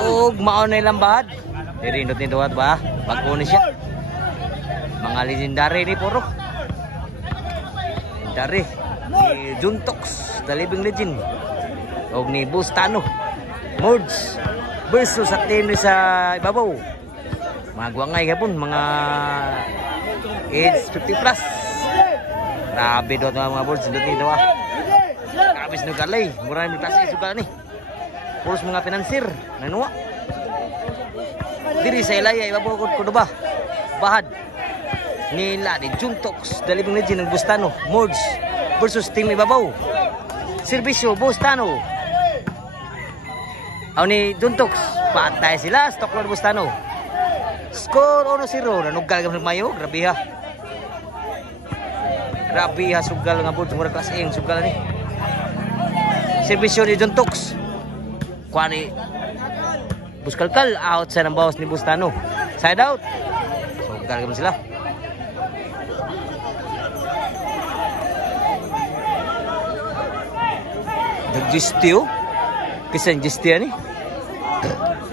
Og mao na ilang bahad. Diri indot ni duwat ba? Bago ni siya. Mga legendary ni puro. Legendary. Ni Juntox, the living legend. Og ni Bustano. Mods versus sa team ni sa ibabaw. Mga guwangay gapon, mga age 50 plus. Grabe do mga boards indot ni duwa. Kabis no kalay, mura ni klase suga ni. Puros mga financier nanuwa. Diri sa ilaya ibabaw ko ba? Bahad nila ni Juntox, the living legend ng Bustano. Mods versus team ibabaw. Serbisyo Bustano. Aw ni Juntox, patay sila Stockton Bustano. Score 1-0, nanugal gamit mayo, grabe ha. Grabe ha sugal nga board, mura klase ang sugal ni. Serbisyo ni Juntox. Kuani Buskalkal out sa ng bawas ni Bustano. Side out. Sugal gamit sila. Nag-gistio? Kisan gistio ni?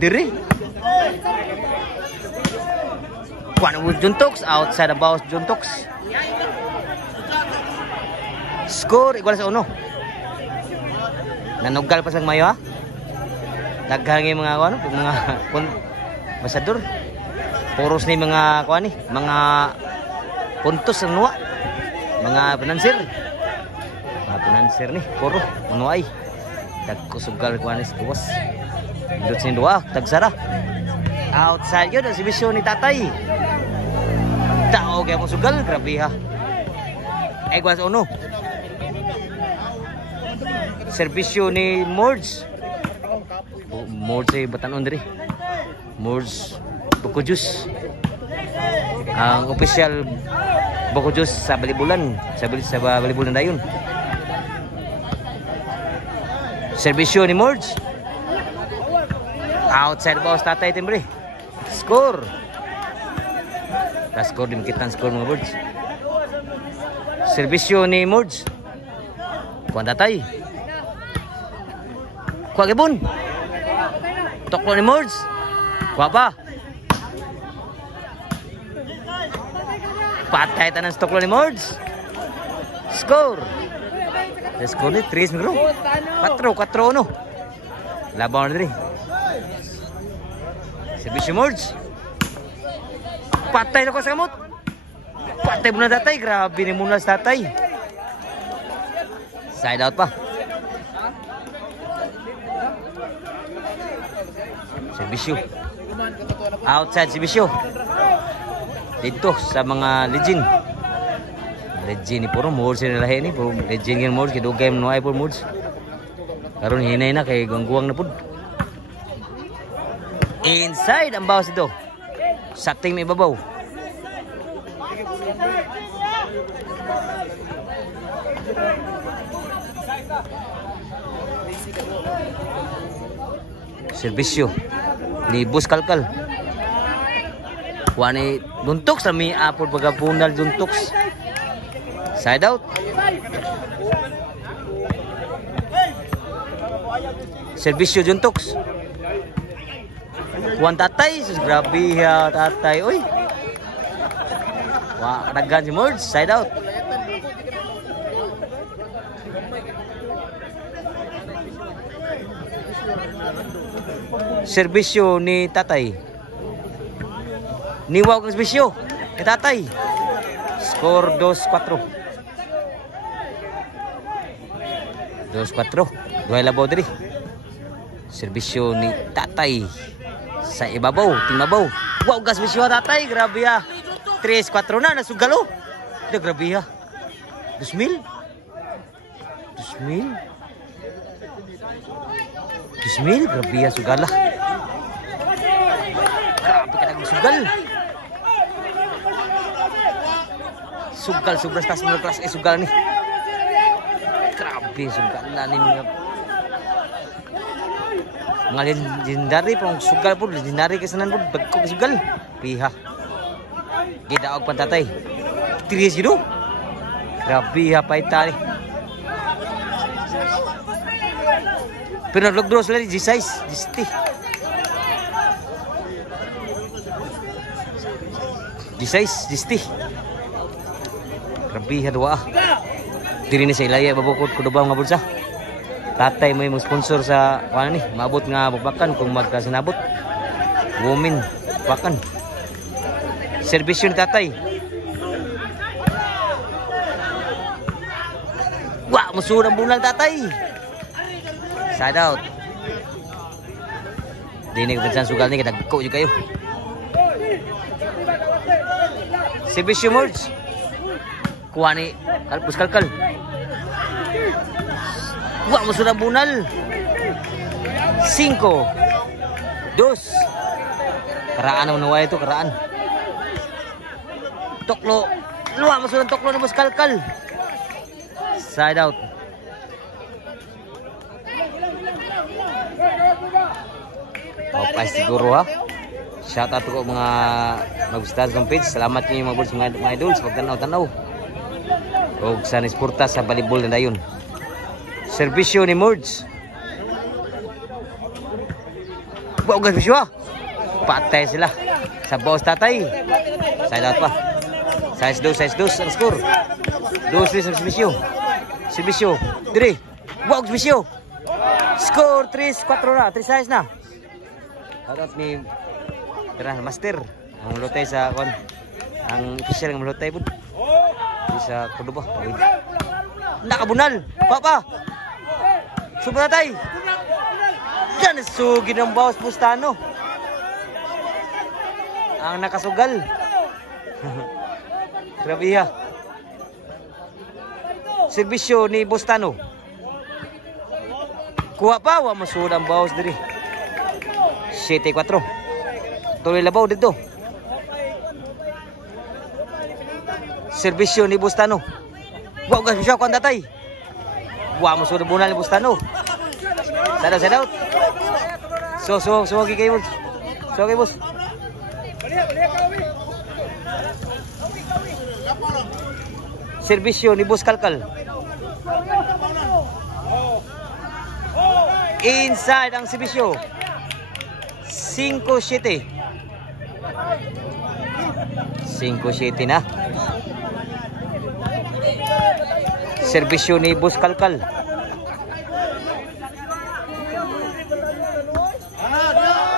Diri? Kuan mo Juntox outside the box Juntox. Score igual sa 1. Nanugal pa sang mayo ha. Naghangi mga ano, mga masador. Puros ni mga kuan ni, mga puntos ang nuwa. Mga financier. Mga financier ni, puro manuay. Tagkusugal kuan ni kuwas. Dut sin duwa, tagsara. Outside yun, ang sibisyon ni tatay. Tao kaya mong sugal, grabe ha. Igual sa 1. Serbisyo ni Mords. Mords ay Batanon diri. Mords Buko Juice. Ang official Buko Juice sa Balibulan. Sa Balibulan dayon. Serbisyo ni Mords. Outside box tatay timbre. Score. Score din kita score mga Mords. Serbisyo ni Mords. Kuan tatay. Kuha gibon. Toklo ni Mords. Kuha pa. Patay tanan sa toklo ni Mords. Score. Score ni 3 migro. 4-1. Labaw na diri. Serbisyo Mords. Patay na ko sa kamot. Patay muna tatay. Grabe ni muna sa tatay. Side out pa. Serbisyo. Outside Serbisyo. Dito sa mga legend. Legend ni puro Mords na lahi ni. Puro legend yung Mords. Kidugay mo ay puro Mords. Karon hinay na kay guwang na pud. Inside ang bawas ito. Sa team ibabaw. Serbisyo ni Buskalkal. Wani Juntox sa mi apod pagapunal Juntox. Side out. Serbisyo Juntox. Kuan tatay, grabe ha tatay. Uy. Wa daghan si Mords, side out. Serbisyo ni tatay. Niwaw ang serbisyo ni tatay. Score 2-4. 2-4. Duhay labaw diri. Serbisyo ni tatay. Sa ibabaw, tingmabaw. Wow, gas bisyo tatay, grabe ha. 3-4 na, nasugalo. Ito, grabe ha. 2,000? 2,000? 2,000? Grabe ha, sugala. Grabe ka nang sugal. Sugal, sobras tas mga kelas sugal ni. Grabe, sugal na ni mga legendary pang sugal po, legendary kasanan po, bagko sugal. Piha. Gidaog pantatay. Tiris gitu. Grabe ha paita ni. Pero naglugdro sila ni G6, G60. 16, 10. Grabe hadwa. Diri ni sa ilaya babukod ko ba nga bulsa. Tatay mo yung sponsor sa ano ni, maabot nga babakan kung magkasinabot. Women bakan. Serbisyo ni tatay. Wah, musuh ang bunal tatay. Side out. Dini kepencan sugal ni kita gekok juga kayo. Serbisyo merge. Kuha ni Kalpus Kalkal. Wah, musuh ang bunal. 5 2. Keraan naman naway itu, keraan. Toklo. Luwa, musuh ang toklo ni Bus Kalkal. Side out. Okay siguro ha. Shout out ko mga mag-stars ng page. Salamat niyo mga idol sa pagtanaw-tanaw. Og sa nisporta sa volleyball na dayon. Serbisyo ni Merge. Wow, serbisyo ha. Patay sila. Sa boss tatay. Side out pa. Size 2 ang score. 2-3 sa serbisyo. Serbisyo. Dire. Wow, serbisyo. Score 3-4 na. 3 size na. Shout ni Master. Ang lutay sa kon. Ang official ng lutay po. Bisa kudo ba? Nakabunal. Papa. Subo tatay. Yan sugi ng bawas Bustano. Ang nakasugal. Grabe ha. Serbisyo ni Bustano. Kuha pa wa masud ang bawas diri. 7-4. Tuloy labaw dito. Serbisyo ni Bustano. Wow, gas siya kon tatay. Wa masud ang bunal ni Bustano. Side out. So gigay mo. So gigay boss. Serbisyo ni Bus Kalkal. Inside ang serbisyo. 5-7. 5-7 na. Serbisyo ni Bus Kalkal.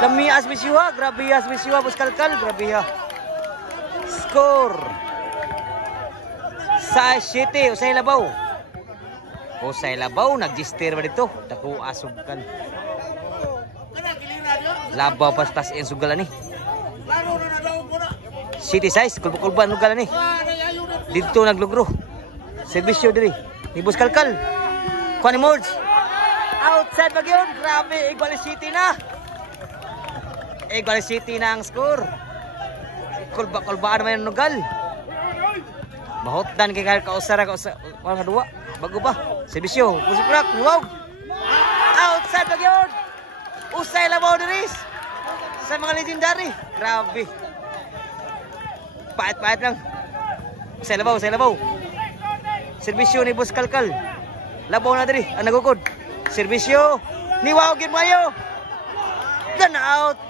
Lami asbisyo ha. Grabe asbisyo ha Bus Kalkal. Grabe ha. Score. 6-7. Usay labaw. Usay labaw. Nag-gister ba dito? Dako asog kan. Labaw pastas en sugalan ni. City size. Kulban sugalan ni. Dito naglugro. Serbisyo diri. Ni Bus Kalkal. Kuha ni Mords. Outside ba yun? Grabe. Igual City na. Igual City na ang score. Kulbaan naman yung nugal. Mahotdan kay kausara mga dua. Bago ba? Serbisyo. Pusip rak. Wow. Outside ba yun? Usay labaw diris. Sa mga legendary. Grabe. Pait-pait lang. Usay labaw. Serbisyo ni Bus Kalkal. Labaw na diri. Ang nagukod. Serbisyo ni Wow Girmayo. Gan out.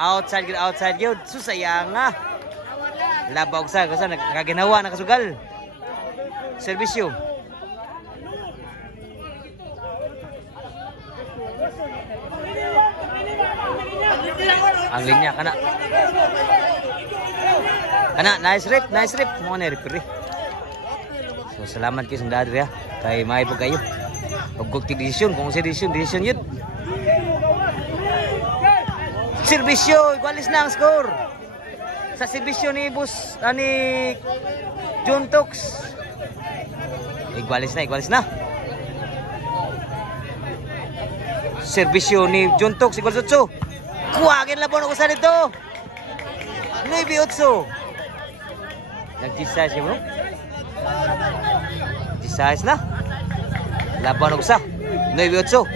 Outside yun. Susayang nga. Labaw sa nakaginawa, nakasugal. Serbisyo. Ang linya kana. Nice rip. Mo na referee. So salamat kayo sa dadri ha. Kay may po kayo. Pagkog decision kung sa decision yun. Serbisyo, igualis na ang score. Sa serbisyo ni Bus ni John Tox. Igualis na. Serbisyo ni John Tox igual 8. Kuwagin labaw na ko sa dito. 9-8. Nag-desise mo? Desise na. Labaw na ko sa 9-8.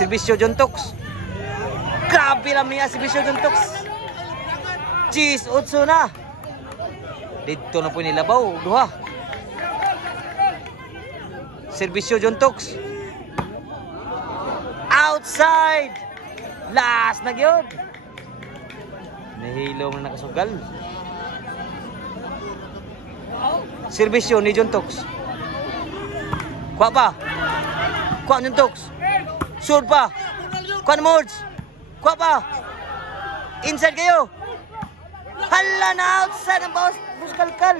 Serbisyo John Tox. Grabe lang niya serbisyo John Tox. 10-8 na. Dito na po nilabaw. Duha. Serbisyo John Tox. Outside. Last na gyud. Nahilo man nakasugal. Servisyo ni John Tox. Kuha pa. Kuha John Tox. Sure pa. Kuha na Mords. Kuha pa. Inside kayo. Hala na outside ang boss kalkal.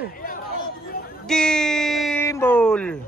Game ball.